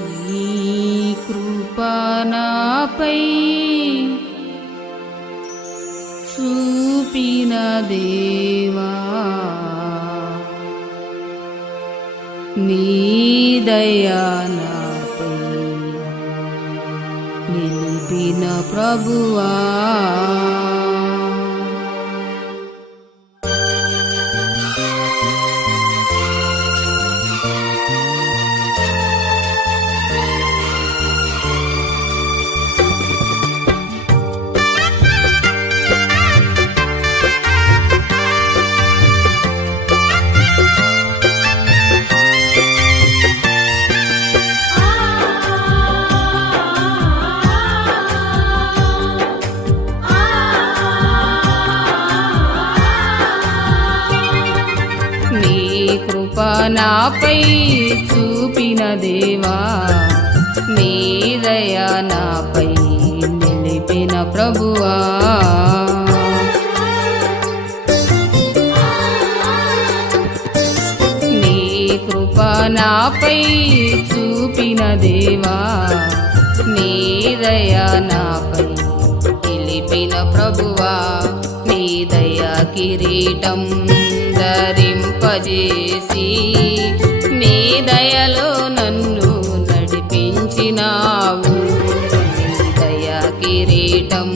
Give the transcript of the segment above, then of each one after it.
నీ కృప నాపై చూపిన దేవా, నీ దయా నాపై నిలిపిన ప్రభువా, నాపై చూపిన దేవా, నీ దయా నాపై నిలిపిన ప్రభువా, నీ కృప నాపై చూపిన దేవా, నీ దయా నాపై నిలిపిన ప్రభువా, నీ దయా కిరీటం ధరింపజేసి నీ దయలో నన్ను నడిపించినావు, నీ దయా కిరీటం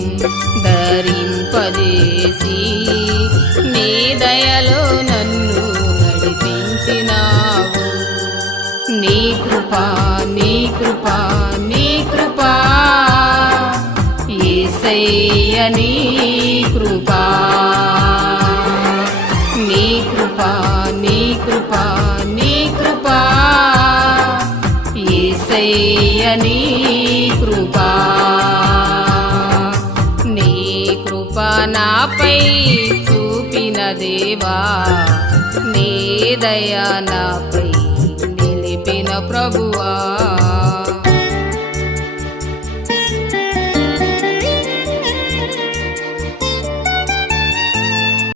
ధరింపజేసి నీ దయలో నన్ను నడిపించినావు. నీ కృపా నీ కృపా నీ కృపా యేసయ్య, నీ కృపా, నీ కృపా నీ కృపా నీ కృపా యేసయ్య, నీ కృపా, నీ కృప నాపై చూపిన దేవా, నీ దయా నాపై నిలిపిన ప్రభువా.